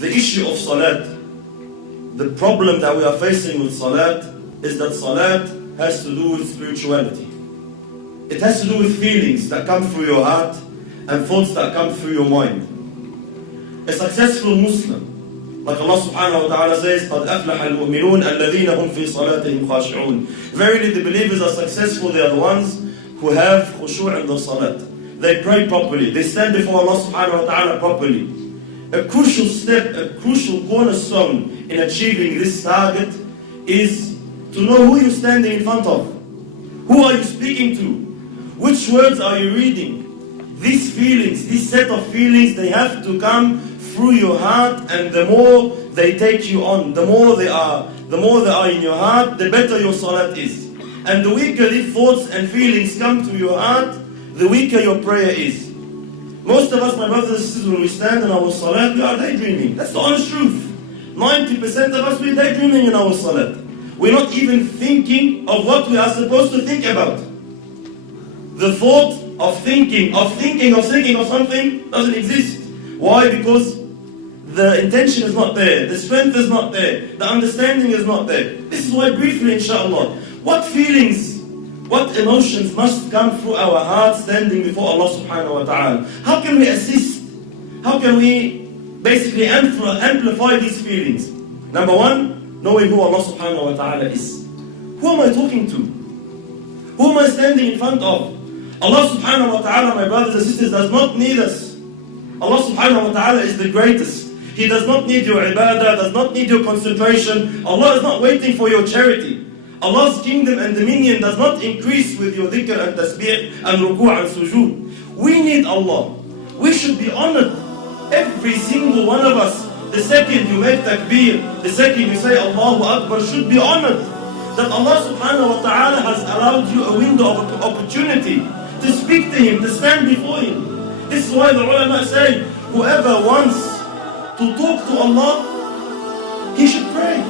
the issue of salat, the problem that we are facing with salat is that salat has to do with spirituality. It has to do with feelings that come through your heart and thoughts that come through your mind. A successful Muslim, like Allah subhanahu wa ta'ala says, قَدْ أَفْلَحَ الْمُؤْمِنُونَ الَّذِينَ هُمْ فِي صَلَاتِهِمْ خَاشِعُونَ. Verily the believers are successful, they are the ones who have khushu' in the salat. They pray properly, they stand before Allah subhanahu wa ta'ala properly. A crucial step, a crucial cornerstone in achieving this target is to know who you're standing in front of. Who are you speaking to? Which words are you reading? These feelings, this set of feelings, they have to come through your heart, and the more they take you on, the more they are in your heart, the better your salat is. And the weaker these thoughts and feelings come to your heart, the weaker your prayer is. Most of us, my brothers and sisters, when we stand in our salat, we are daydreaming. That's the honest truth. 90% of us, we're daydreaming in our salat. We're not even thinking of what we are supposed to think about. The thought of thinking of something doesn't exist. Why? Because the intention is not there, the strength is not there, the understanding is not there. This is why briefly, inshallah, what feelings, what emotions must come through our hearts standing before Allah subhanahu wa ta'ala? How can we assist? How can we basically amplify these feelings? Number one, knowing who Allah subhanahu wa ta'ala is. Who am I talking to? Who am I standing in front of? Allah subhanahu wa ta'ala, my brothers and sisters, does not need us. Allah subhanahu wa ta'ala is the greatest. He does not need your ibadah, does not need your concentration. Allah is not waiting for your charity. Allah's kingdom and dominion does not increase with your dhikr and tasbih and ruku' and sujood. We need Allah. We should be honored. Every single one of us, the second you make takbir, the second you say Allahu Akbar, should be honored. That Allah subhanahu wa ta'ala has allowed you a window of opportunity to speak to Him, to stand before Him. This is why the ulama say, whoever wants to talk to Allah, he should pray.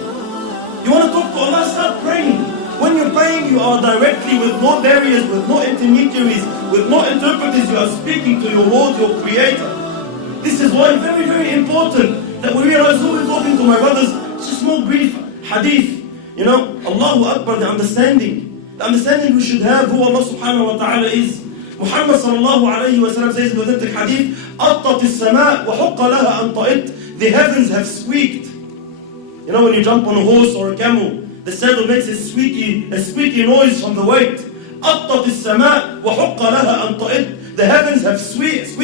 You want to talk to Allah, start praying. When you're praying, you are directly, with no barriers, with no intermediaries, with no interpreters, you are speaking to your Lord, your Creator. This is why very, very important that we realize who we're talking to, my brothers. It's a small brief hadith. You know, Allahu Akbar, the understanding we should have who Allah subhanahu wa ta'ala is. Muhammad sallallahu alayhi wa sallam says in the authentic hadith, أَطَّتِ السَّمَاء وَحُقَّ لَهَا أَن طَئِتْ. The heavens have squeaked. You know, when you jump on a horse or a camel, the saddle makes a squeaky noise from the weight. أَطَّتِ السَّمَاء وَحُقَّ لَهَا أَن طَئِتْ. The heavens have squeaked,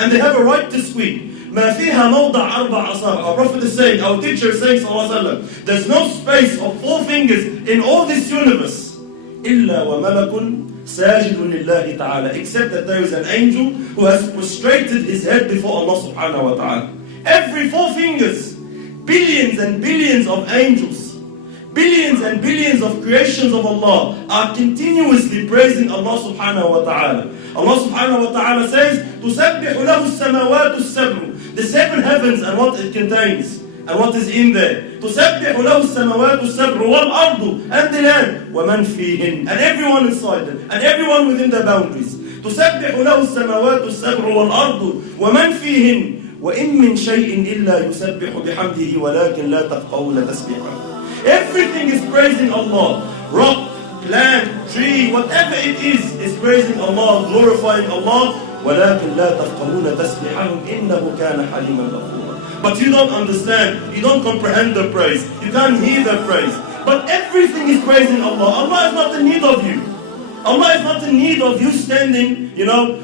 and they have a right to squeak. مَا فِيهَا مَوْضَعَ أَرْبَعَ أَصَابِعَ. Our Prophet is saying, our teacher is saying, sallallahu alayhi wa sallam, there's no space of 4 fingers in all this universe. إِلَّا وَمَلَكٌ سَاجِدٌ لِلَّهِ تَعَالَى. Except that there is an angel who has prostrated his head before Allah subhanahu wa ta'ala. Every 4 fingers, billions and billions of angels, billions and billions of creations of Allah are continuously praising Allah subhanahu wa ta'ala. Allah subhanahu wa ta'ala says, تُسَبِّحُ لَهُ السَّمَوَاتُ السَّبْعُ. The 7 heavens and what it contains and what is in there. تُسَبِّحُ لَهُ السَّمَوَاتُ السَّبْعُ وَالْأَرْضُ, and the land, وَمَنْ فِيهِنْ, and everyone inside them, and everyone within the boundaries. تُسَبِّحُ لَهُ السَّمَوَاتُ السَّبْعُ وَالْأَرْضُ وَمَنْ فِيهِنْ وَإِن مِّن شَيْءٍ إِلَّا يُسَبِّحُ بِحَمْدِهِ وَلَكِنْ لَا تَفْقَهُونَ تَسْبِيحَهُ. Everything is praising Allah. Rock, plant, tree, whatever it is praising Allah, glorifying Allah. وَلَكِنْ لَا تَفْقَهُونَ تَسْبِيحَهُمْ إِنَّهُ كَانَ حَلِيمًا غَفُورًا. But you don't understand, you don't comprehend the praise, you can't hear the praise. But everything is praising Allah. Allah is not in need of you. Allah is not in need of you standing,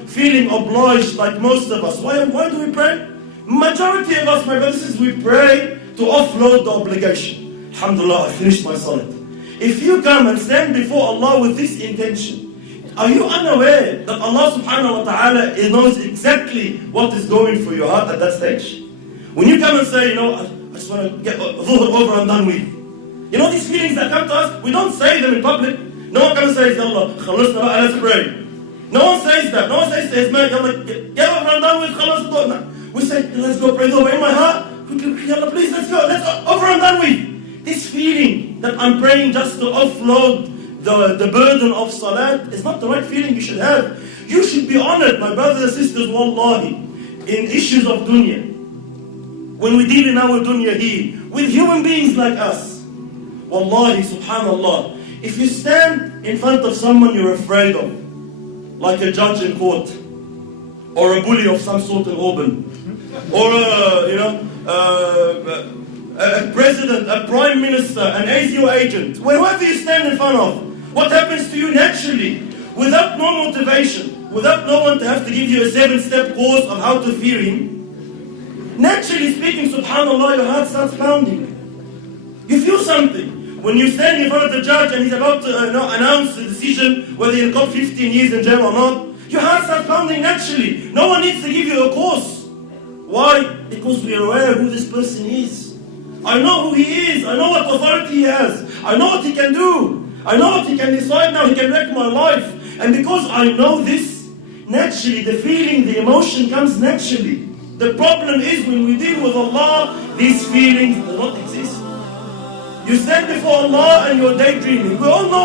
feeling obliged like most of us. Why do we pray? Majority of us, my brothers, we pray to offload the obligation. Alhamdulillah, I finished my salat. If you come and stand before Allah with this intention, are you unaware that Allah subhanahu wa ta'ala knows exactly what is going through your heart at that stage? When you come and say, I just want to get dhuhr over and done with. These feelings that come to us, we don't say them in public. No one comes and says, Allah, khalasna ba'a, let's pray. No one says that. No one says to his man, get over and done with, khalas. We say, let's go pray dhuhr. In my heart, Allah, please, let's go over and done with. This feeling that I'm praying just to offload the burden of salat is not the right feeling you should have. You should be honored, my brothers and sisters, wallahi, in issues of dunya. when we deal in our dunya here with human beings like us. Wallahi, subhanallah, if you stand in front of someone you're afraid of, like a judge in court, or a bully of some sort in Auburn, or a president, a prime minister, an ASIO agent, whoever you stand in front of, what happens to you naturally, without no motivation, without no one to have to give you a 7-step course of how to fear him? Naturally speaking, subhanallah, your heart starts pounding. You feel something. When you stand in front of the judge and he's about to announce the decision whether you'll cop 15 years in jail or not, your heart starts pounding naturally. No one needs to give you a course. Why? Because we are aware who this person is. I know who he is. I know what authority he has. I know what he can do. I know what he can decide now. He can wreck my life. And because I know this, naturally the feeling, the emotion comes naturally. The problem is when we deal with Allah, these feelings do not exist. You stand before Allah and you're daydreaming. We all know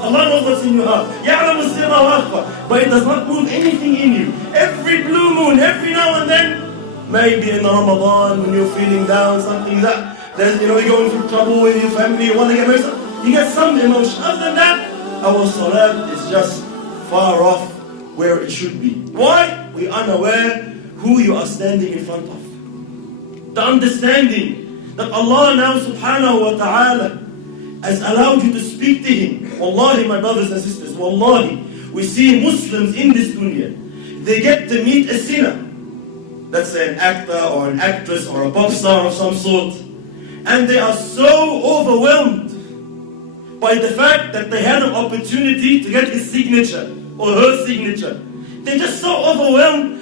Allah knows what's in your heart. يَعْلَمُ السِّرَّ وَأَخْفَى. But it does not move anything in you. Every blue moon, every now and then, maybe in Ramadan when you're feeling down, something that, you're going through trouble with your family, you want to get married, you get some emotion. Other than that, our salat is just far off where it should be. Why? We are unaware who you are standing in front of. The understanding that Allah now subhanahu wa ta'ala has allowed you to speak to Him. Wallahi, my brothers and sisters, wallahi, we see Muslims in this dunya, they get to meet a sinner. That's an actor or an actress or a pop star of some sort. And they are so overwhelmed by the fact that they had an opportunity to get his signature or her signature. They're just so overwhelmed.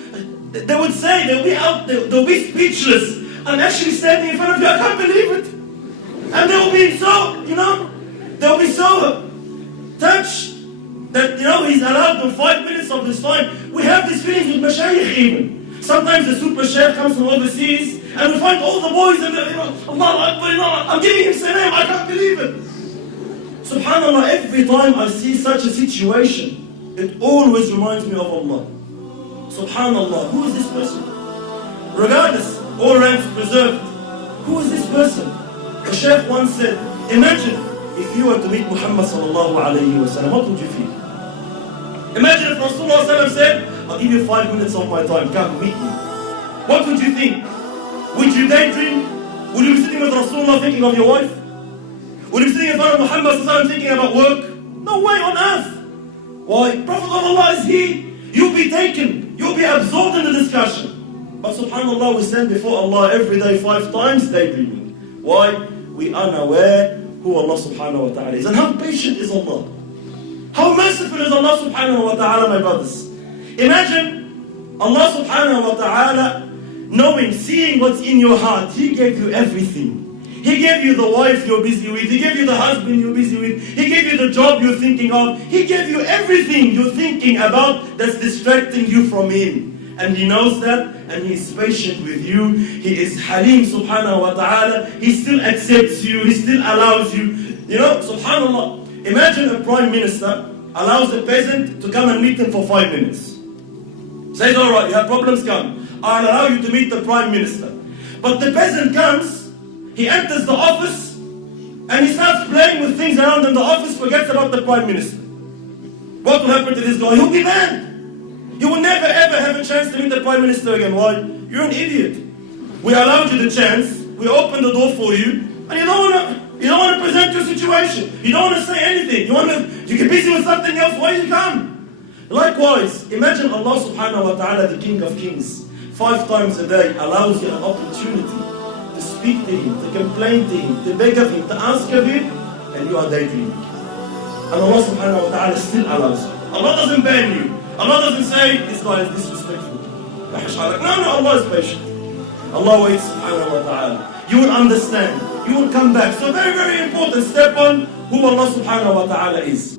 They would say, they'll be speechless. I'm actually standing in front of you, I can't believe it. And they'll be so, they'll be so touched that, he's allowed them 5 minutes of his time. We have these feelings with mashayikh even. Sometimes the super sheikh comes from overseas and we find all the boys and Allah Akbar, I'm giving him salam, I can't believe it. Subhanallah, every time I see such a situation, it always reminds me of Allah. Subhanallah, who is this person? Regardless, all ranks preserved. Who is this person? The Shaykh once said, imagine if you were to meet Muhammad sallallahu alayhi wa sallam, what would you feel? Imagine if Rasulullah sallallahu said, I'll give you 5 minutes of my time, come meet me. What would you think? Would you daydream? Would you be sitting with Rasulullah thinking of your wife? Would you be sitting in front of Muhammad sallallahu alayhi wa sallam thinking about work? No way on earth. Why? Prophet of Allah is here. You'll be taken. You'll be absorbed in the discussion. But subhanallah, we stand before Allah every day 5 times daydreaming. Why? We are unaware who Allah subhanahu wa ta'ala is. And how patient is Allah? How merciful is Allah subhanahu wa ta'ala, my brothers? Imagine Allah subhanahu wa ta'ala knowing, seeing what's in your heart. He gave you everything. He gave you the wife you're busy with. He gave you the husband you're busy with. He gave you the job you're thinking of. He gave you everything you're thinking about that's distracting you from Him. And He knows that, and He is patient with you. He is Halim subhanahu wa ta'ala. He still accepts you. He still allows you. Subhanallah. Imagine a prime minister allows a peasant to come and meet him for 5 minutes. Says, all right, you have problems, come. I'll allow you to meet the prime minister. But the peasant comes, he enters the office, and he starts playing with things around in the office, forgets about the prime minister. What will happen to this guy? He'll be banned. You will never ever have a chance to meet the Prime Minister again. Why? You're an idiot. We allowed you the chance, we opened the door for you, and you don't want to present your situation. You don't want to say anything. You get busy with something else, why did you come? Likewise, imagine Allah subhanahu wa ta'ala, the King of Kings, 5 times a day allows you an opportunity to speak to Him, to complain to Him, to beg of Him, to ask of Him, and you are daydreaming. And Allah subhanahu wa ta'ala still allows you. Allah doesn't ban you. Allah doesn't say, this guy is disrespectful. No, Allah is patient. Allah waits subhanahu wa ta'ala. You will understand. You will come back. So very, very important. Step on who Allah subhanahu wa ta'ala is.